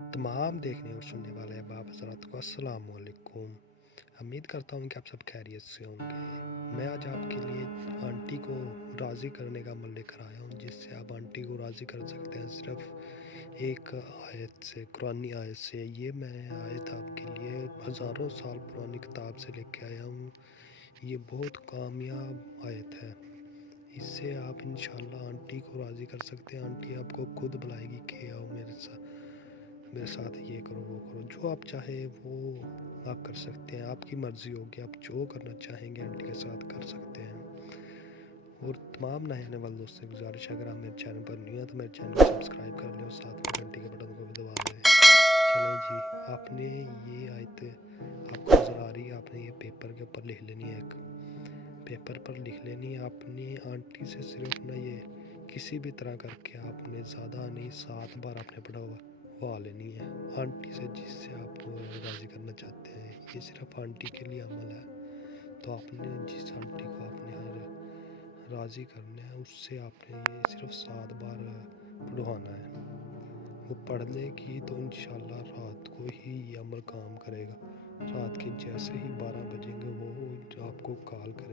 तमाम देखने और सुनने वाले अहबाब हज़रात को अस्सलाम वालेकुम। उम्मीद करता हूँ कि आप सब खैरियत से होंगे। मैं आज आपके लिए आंटी को राज़ी करने का अमल लेकर आया हूँ, जिससे आप आंटी को राज़ी कर सकते हैं सिर्फ़ एक आयत से, कुरानी आयत से। ये मैं आयत आपके लिए हज़ारों साल पुरानी किताब से लेके आया हूँ। ये बहुत कामयाब आयत है। इससे आप इंशाल्लाह आंटी को राज़ी कर सकते हैं। आंटी आपको खुद बुलाएगी कि आओ मेरे साथ ये करो वो करो। जो आप चाहे वो आप कर सकते हैं। आपकी मर्ज़ी होगी, आप जो करना चाहेंगे आंटी के साथ कर सकते हैं। और तमाम नए आने वाले दोस्तों से गुजारिश है, अगर आप मेरे चैनल पर न्यू हैं तो मेरे चैनल को सब्सक्राइब कर लें और साथ में घंटी के बटन को भी दबा दें। चलें जी, आपने ये आयत आपको नज़र आ रही है, आपने ये पेपर के ऊपर लिख लेनी है। एक पेपर पर लिख लेनी है आपने। आंटी से सिर्फ ना ये किसी भी तरह करके आपने ज़्यादा नहीं 7 बार आपने पढ़वा लेनी है आंटी से, जिससे आप राज़ी करना चाहते हैं। ये सिर्फ आंटी के लिए अमल है। तो आपने जिस आंटी को आपने राज़ी करना है उससे आपने ये सिर्फ 7 बार पढ़वाना है। वो पढ़ लेगी तो इंशाल्लाह रात को ही ये अमल काम करेगा। रात के जैसे ही 12 बजेंगे वो आपको कॉल करेगा।